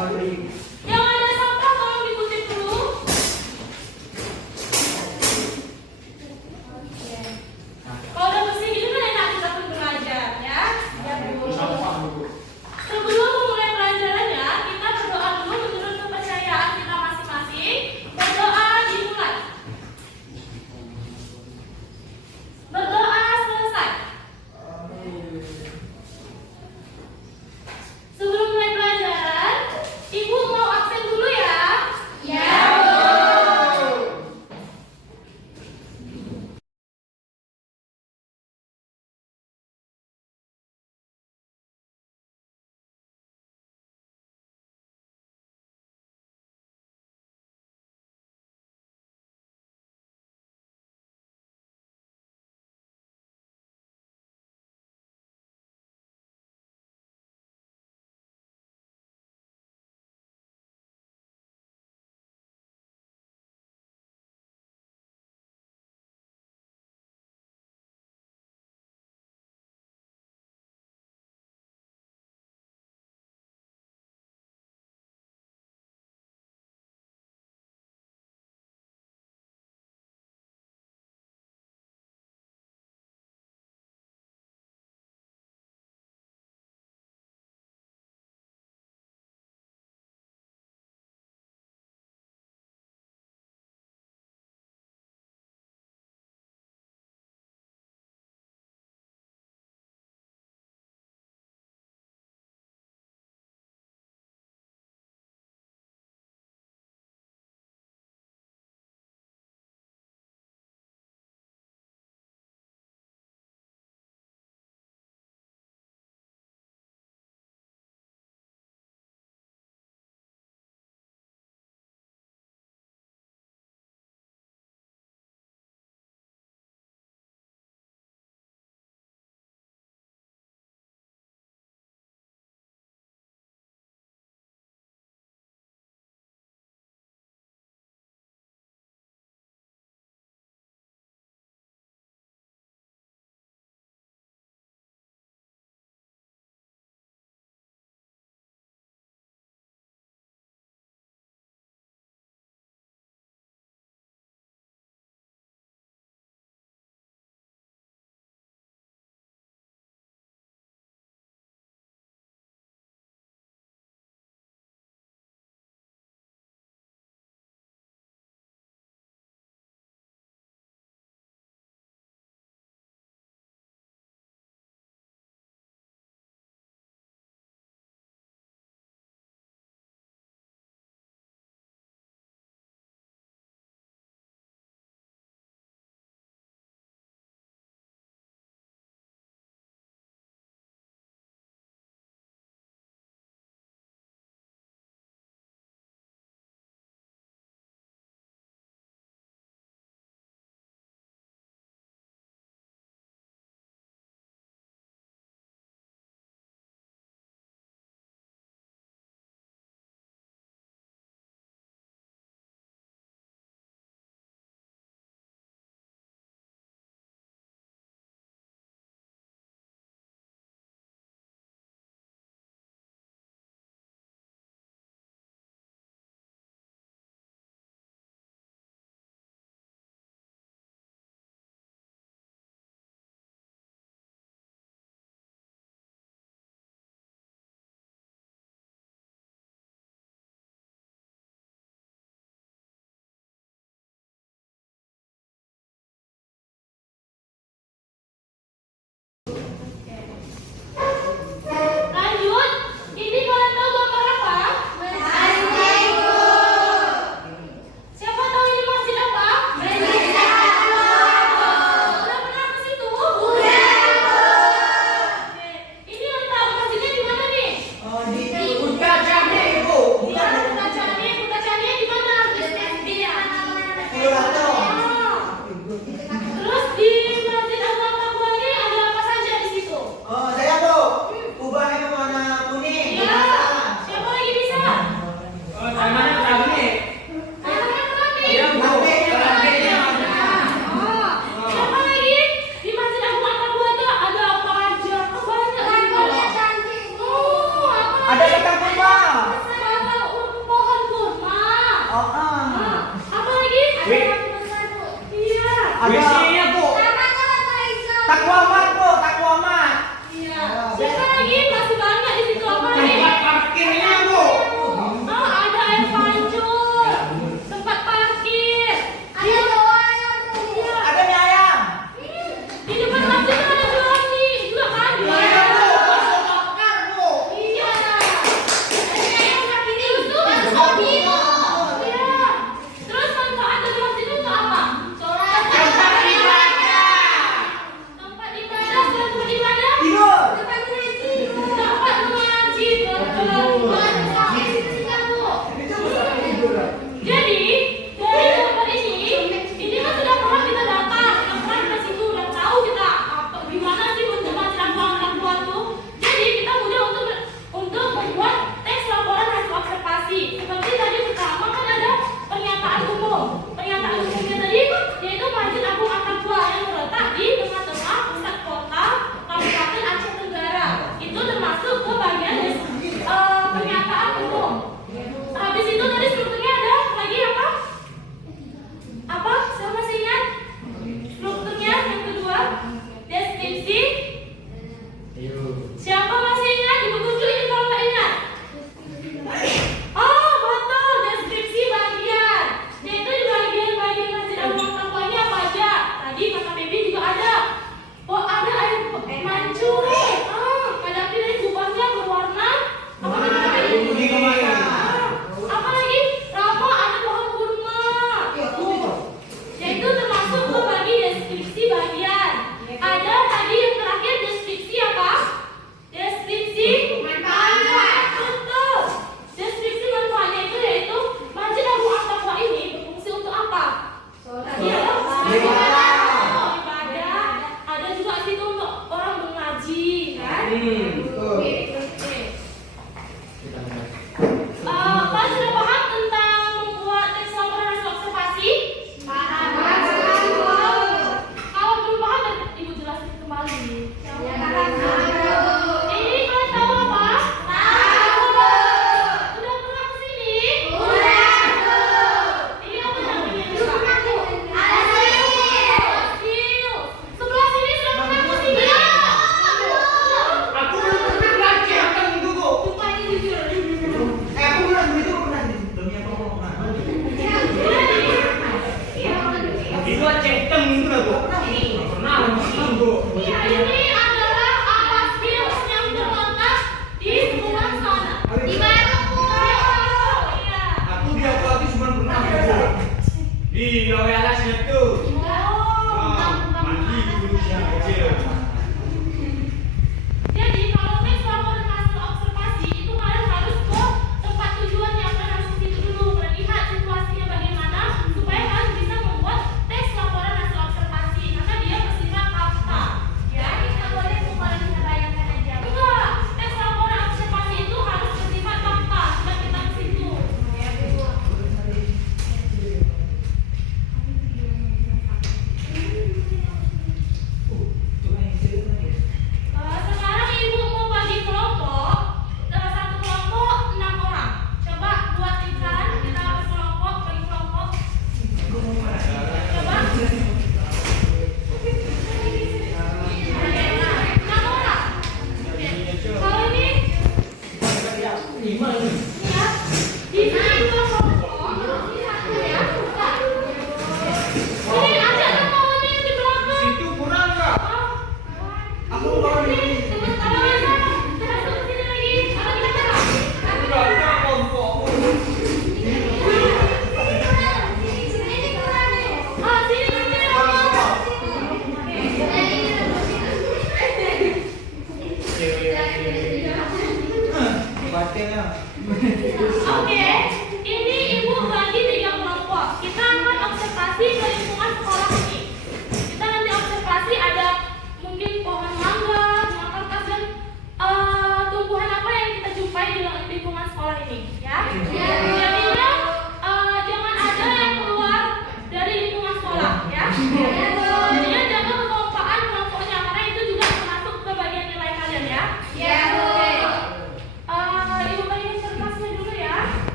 Yang ada sampah tolong dikutip dulu. Kalau udah bersih gitu kan enak kita pun belajar ya. Ya Bu. Sebelum memulai pelajarannya, kita berdoa dulu menurut kepercayaan kita masing-masing. Berdoa dimulai. Berdoa selesai. Sebelum mulai pelajaran, Ibu mau absen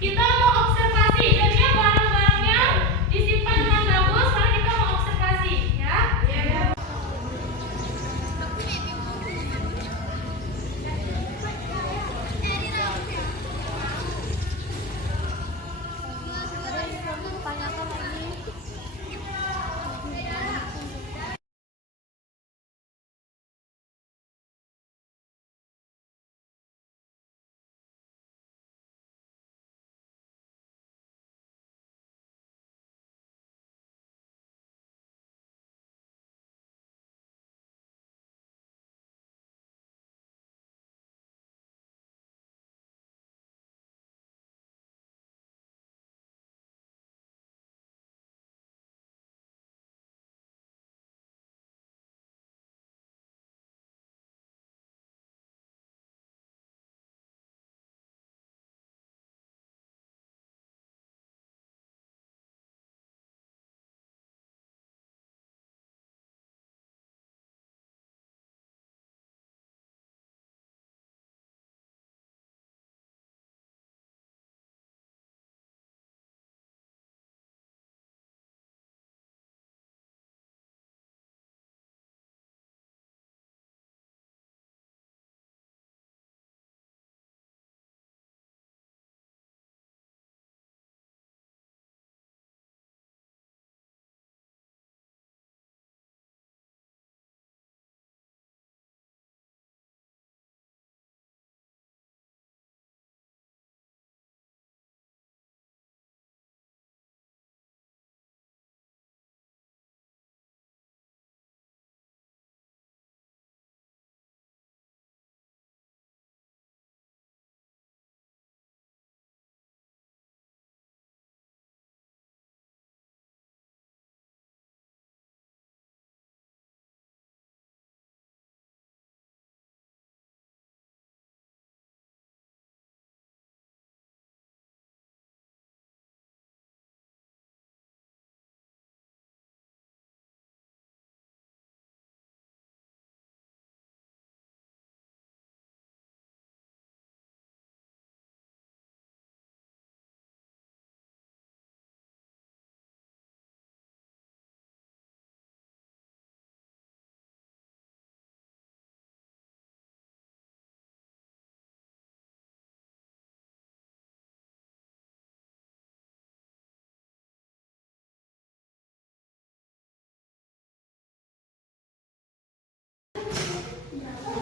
Kita mau observasi. Jadi ya barang-barangnya disimpan dengan bagus karena kita mau observasi, ya.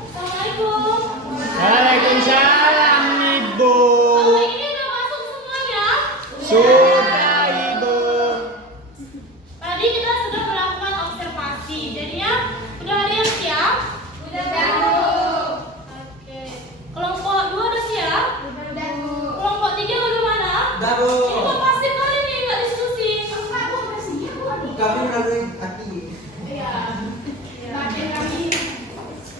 Assalamualaikum. Waalaikumsalam, Ibu. Oh, ini udah masuk semuanya? Sudah, Ibu. Tadi kita sudah melakukan observasi. Jadinya udah ada yang siap? Udah, Bu. Oke. Kelompok 2 udah siap? Udah, Bu. Kelompok 3 bagaimana? Udah, Bu. Ini kok pasif kali nih, nggak diskusi. Enggak, Bu, masih Bu. Kami udah hati. Iya. Bagian kami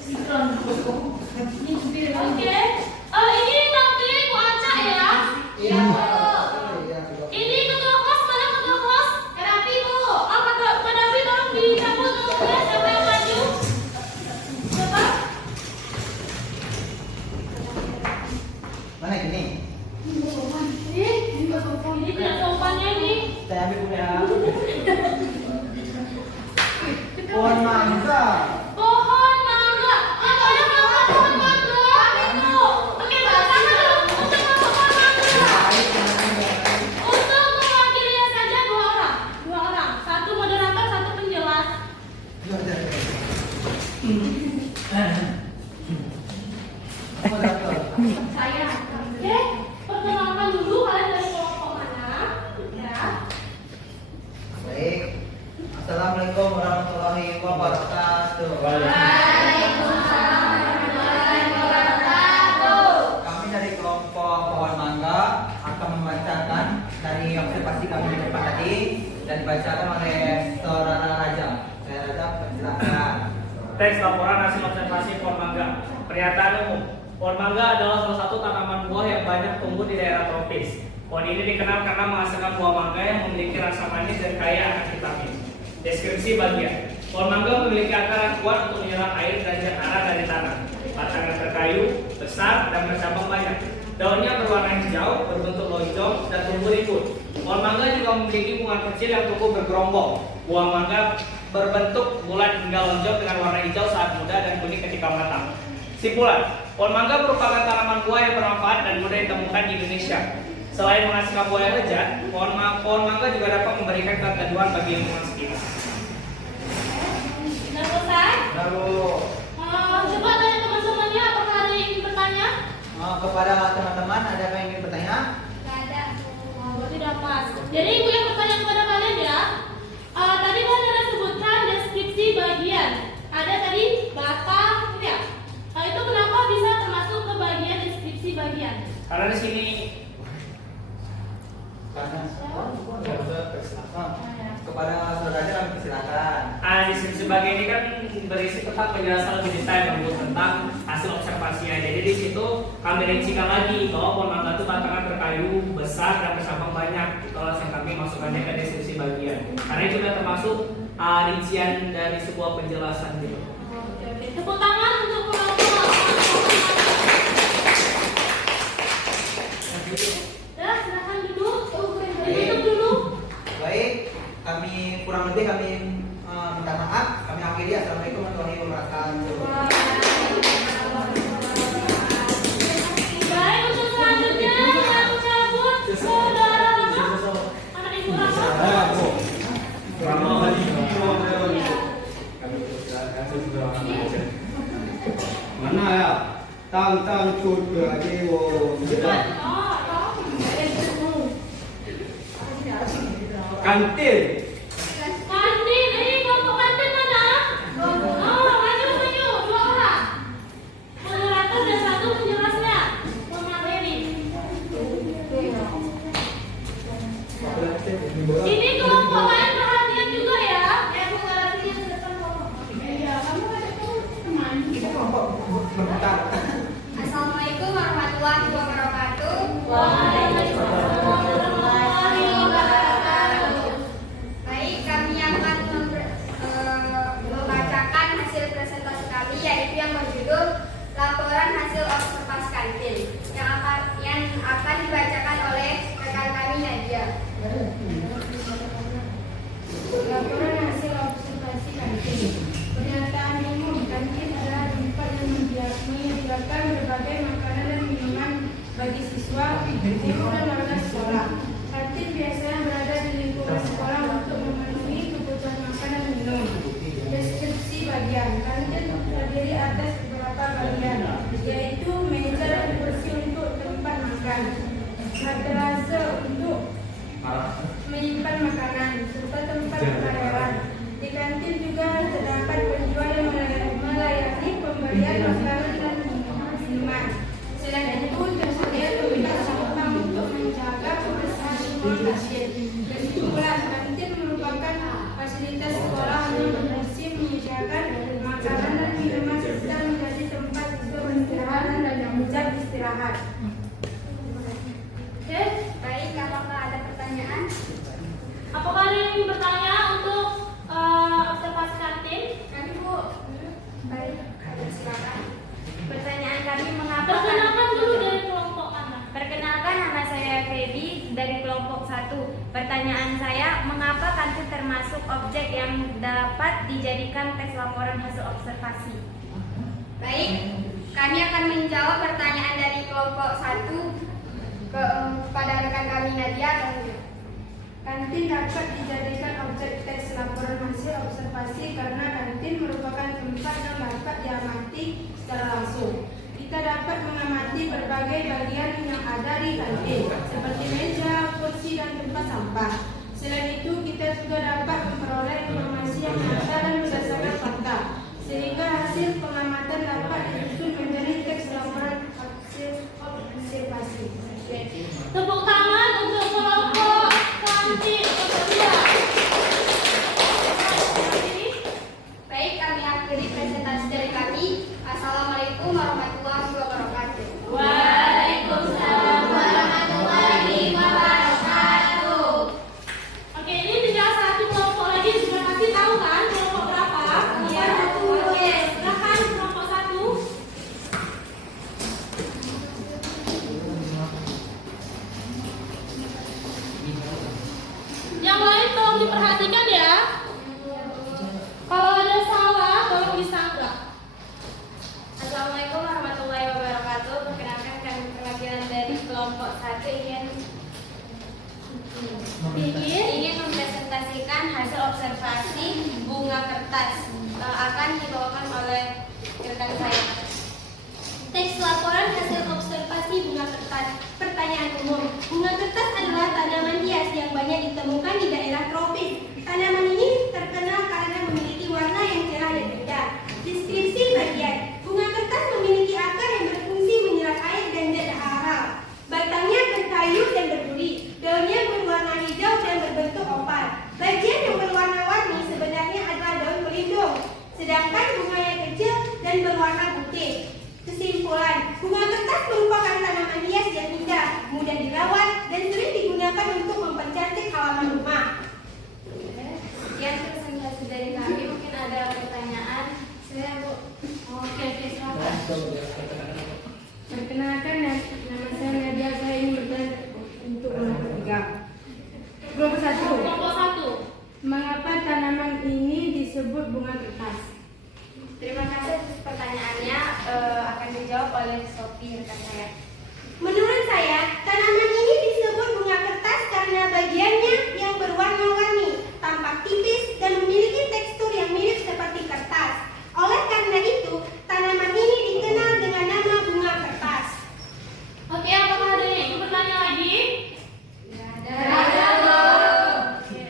sinkron. Oke. Ini tampilnya Ibu Aca ya. Iya. Ini ketua kelas, mana ketua kelas? Kadapi, Bu. Oh, Kadapi tolong dicabut dulu ya, siapa yang maju? Siapa? Mana ini? Ini tidak sopannya nih. Saya ambil punya. Pohon mangga. Pohon mangga. Apa yang mangga pohon mangga? Itu. Oke, bersama dong untuk masuk pohon mangga. Untuk mewakilinya saja 2 orang. 2 orang. 1 moderator, 1 penjelas. Saya. Oke, perkenalkan dulu kalian dari kelompok mana? Ya. Baik. Assalamualaikum warahmatullahi wabarakatuh. Kami dari kelompok Pohon Mangga akan membacakan dari observasi kami di depan tadi dan dibacakan oleh Saudara Raja. Saya Raja, persilakan. Teks laporan hasil observasi pohon mangga. Pernyataan umum. Pohon mangga adalah salah satu tanaman buah yang banyak tumbuh di daerah tropis. Pohon ini dikenal karena menghasilkan buah mangga yang memiliki rasa manis dan kaya akan vitamin. Deskripsi bagian. Pohon mangga memiliki akar yang kuat untuk menyerap air dan cairan dari tanah. Batangnya berkayu, besar, dan bercabang banyak. Daunnya berwarna hijau, berbentuk lonjong, dan tumbuh ribut. Pohon mangga juga memiliki bunga kecil yang tumbuh bergerombol. Buah mangga berbentuk bulat hingga lonjong dengan warna hijau saat muda dan kuning ketika matang. Simpulan, pohon mangga merupakan tanaman buah yang bermanfaat dan mudah ditemukan di Indonesia. Selain menghasilkan buah yang lezat, pohon mangga juga dapat memberikan keteduhan bagi lingkungan sekitar. Sudah selesai? Lalu Coba tanya teman-temannya apakah ada yang ingin bertanya? kepada teman-teman ada yang ingin bertanya? Nggak ada. Berarti udah pas. Jadi ibu yang bertanya kepada kalian ya. Tadi kan ada sebutkan deskripsi bagian. Ada tadi batang, gitu ya. Itu kenapa bisa termasuk ke bagian deskripsi bagian? Karena di sini Kepada saudara kami persilakan. deskripsi bagian ini kan berisi tentang penjelasan lebih detail tentang hasil observasinya. Jadi di situ kami rincikan lagi bahwa pohon mangga itu batangnya berkayu besar dan bersambang banyak. Itu alasan kami masukkannya ke deskripsi bagian. Karena itu sudah termasuk rincian dari sebuah penjelasan gitu. Oke. Tepuk tangan untuk kelompok. Ya, silakan duduk. Duduk dulu. Baik, kami kurang lebih kami minta maaf. Kami akhiri. Assalamualaikum warahmatullahi wabarakatuh. Baik, untuk selanjutnya kita ucapkan saudara anak ibu Rama. Mana ya? Tang sudah kantin. Kantin, ini kelompok kantin mana? Maju, 2 orang. Moderator dan 1 penjelasnya. Pemateri. Ini kelompok lain perhatian juga ya. Kita kelompok berbentar. Assalamualaikum warahmatullahi wabarakatuh. Waalaikumsalam warahmatullahi wabarakatuh. Baik, kami akan membacakan hasil presentasi kami, yaitu yang berjudul Laporan Hasil Observasi Kantin yang akan dibacakan oleh rekan kami Nadia. Laporan hasil observasi kantin. Pernyataan umum, kantin adalah tempat yang menyediakan berbagai makanan dan minuman bagi siswa, guru dan warga sekolah. Kantin biasanya berada di lingkungan sekolah untuk memenuhi kebutuhan makan dan minum. Deskripsi bagian kantin terdiri atas beberapa bagian, yaitu meja dan kursi untuk tempat makan, madrasah untuk menyimpan makanan, serta tempat karyawan. Di kantin juga terdapat penjual yang melayani pemberian makanan dan minuman. Selain itu, tersedia tempat sampah untuk menjaga kebersihan ruang kantin. Kesimpulan, kantin merupakan fasilitas sekolah yang berfungsi menyediakan makanan dan minuman serta menjadi tempat untuk beristirahat dan jam istirahat. Oke, Baik, apakah ada pertanyaan? apakah ada yang ingin bertanya untuk observasi kantin? Kami Bu. Baik, silakan. Pertanyaan kami mengapa Perkenalkan dulu dari kelompok mana? Perkenalkan, nama saya Feby dari kelompok 1. Pertanyaan saya, mengapa kantin termasuk objek yang dapat dijadikan teks laporan hasil observasi? Baik, kami akan menjawab pertanyaan dari kelompok 1 kepada rekan kami Nadia. Kantin dapat dijadikan objek teks laporan hasil observasi karena kantin merupakan tempat yang dapat diamati secara langsung. Kita dapat mengamati berbagai bagian yang ada di kantin, seperti meja, kursi, dan tempat sampah. Selain itu, kita juga dapat memperoleh informasi yang nyata dan berdasarkan fakta, sehingga hasil pengamatan dapat disusun menjadi teks laporan hasil observasi. Tepuk tangan untuk kelompok kantin kedua. Baik, kami akhiri presentasi dari kami. Assalamualaikum warahmatullahi wabarakatuh. Waalaikumsalam warahmatullahi wabarakatuh. Oke, ini tinggal 1 kelompok lagi, sudah pasti tahu kan kelompok berapa? Iya. Oke, silakan kelompok 1. tolong diperhatikan ya. Kalau ada salah, tolong disanggah. Assalamualaikum warahmatullahi wabarakatuh. Perkenalkan kami perwakilan dari kelompok 1 ingin mempresentasikan hasil observasi bunga kertas. Akan dibawakan oleh rekan saya. Teks laporan hasil observasi bunga kertas. Pertanyaan umum. Bunga kertas adalah tanaman hias yang banyak ditemukan di daerah tropis. Tanaman ini terkenal karena memiliki warna yang cerah dan indah. Deskripsi bagian. Bunga kertas memiliki akar yang berfungsi menyerap air dan zat hara. Batangnya berkayu dan berduri. Daunnya berwarna hijau dan berbentuk oval. Bagian yang berwarna-warni sebenarnya adalah daun pelindung, sedangkan bunganya kecil dan berwarna putih. Kesimpulan, bunga kertas merupakan tanaman hias yang indah, mudah dirawat, dan sering digunakan untuk mempercantik halaman rumah. Sekian presentasi dari kami. Mungkin ada pertanyaan. Saya Bu. Oke, silakan. Perkenalkan, nama saya Nadia. Saya ingin bertanya untuk kelompok 3. Kelompok 1. Kelompok 1. Mengapa tanaman ini disebut bunga kertas? Terima kasih atas pertanyaannya. Akan dijawab oleh Sophie rekan saya. Menurut saya, tanaman ini disebut bunga kertas karena bagiannya yang berwarna-warni, tampak tipis, dan memiliki tekstur yang mirip seperti kertas. Oleh karena itu, tanaman ini dikenal dengan nama bunga kertas. Oke, apakah ada yang ingin bertanya lagi? Oke.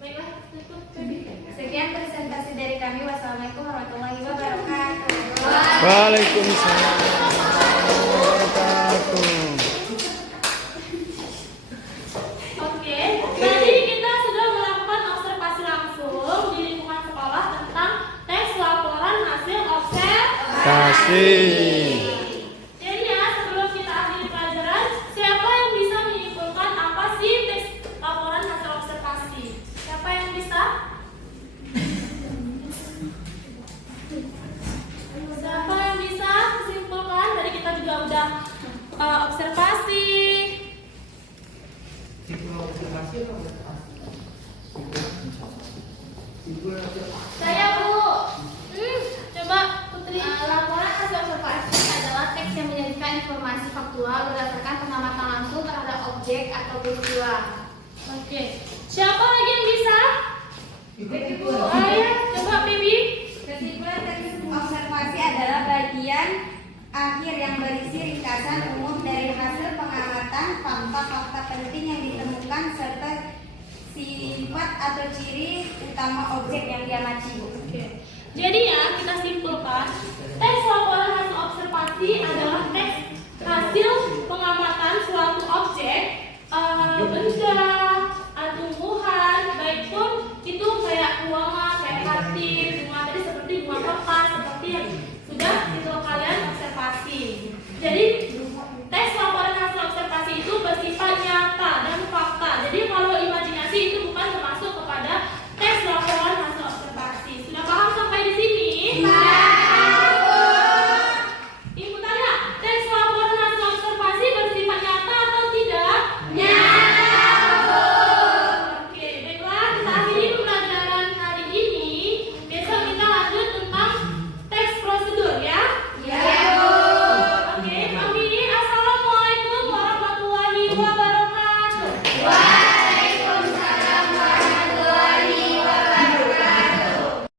Baiklah, cukup. Sekian presentasi dari kami. Wassalamualaikum warahmatullahi wabarakatuh. Waalaikumsalam wabarakatuh. Oke, tadi kita sudah melakukan observasi langsung di lingkungan sekolah tentang teks laporan hasil observasi. Kasih. Jadi ya, sebelum kita akhiri pelajaran, siapa yang bisa menyimpulkan apa sih teks laporan hasil observasi? Siapa yang bisa? Siapa yang bisa menyimpulkan? Tadi kita juga udah observasi. Saya Bu. Coba Putri. Laporan hasil observasi adalah teks yang menyajikan informasi faktual berdasarkan pengamatan langsung terhadap objek atau peristiwa. Oke. Siapa lagi yang bisa? Ayo, coba Bibi. Kesimpulan teks observasi adalah bagian akhir yang berisi ringkasan umum dari hasil pengamatan fakta-fakta penting yang ditemukan serta sifat atau ciri utama objek yang diamati. Oke. Jadi ya, kita simpulkan, teks laporan hasil observasi adalah teks hasil pengamatan suatu objek